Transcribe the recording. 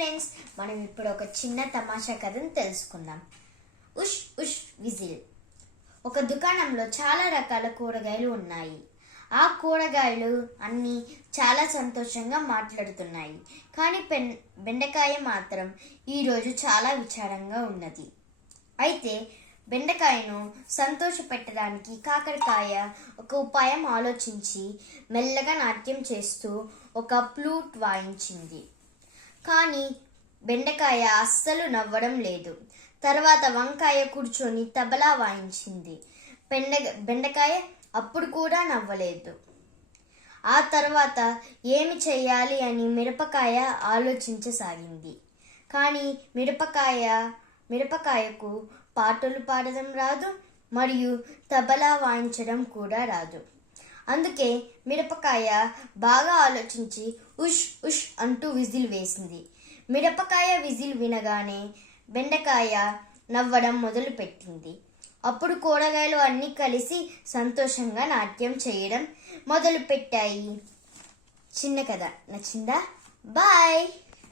Friends, మనం ఇప్పుడు ఒక చిన్న తమాషా కథను తెలుసుకుందాం. ఉష్ ఉష్ విజిల్. ఒక దుకాణంలో చాలా రకాల కూరగాయలు ఉన్నాయి. ఆ కూరగాయలు అన్నీ చాలా సంతోషంగా మాట్లాడుతున్నాయి. కానీ బెండకాయ మాత్రం ఈరోజు చాలా విచారంగా ఉన్నది. అయితే బెండకాయను సంతోషపెట్టడానికి కాకరకాయ ఒక ఉపాయం ఆలోచించి మెల్లగా నాట్యం చేస్తూ ఒక ఫ్లూట్ వాయించింది. కానీ బెండకాయ అస్సలు నవ్వడం లేదు. తర్వాత వంకాయ కూర్చొని తబలా వాయించింది. బెండకాయ అప్పుడు కూడా నవ్వలేదు. ఆ తర్వాత ఏమి చెయ్యాలి అని మిరపకాయ ఆలోచించసాగింది. కానీ మిరపకాయకు పాటలు పాడడం రాదు, మరియు తబలా వాయించడం కూడా రాదు. అందుకే మిరపకాయ బాగా ఆలోచించి ఉష్ ఉష్ అంటూ విజిల్ వేసింది. మిరపకాయ విజిల్ వినగానే బెండకాయ నవ్వడం మొదలుపెట్టింది. అప్పుడు కూరగాయలు అన్నీ కలిసి సంతోషంగా నాట్యం చేయడం మొదలుపెట్టాయి. చిన్న కథ నచ్చిందా? బాయ్.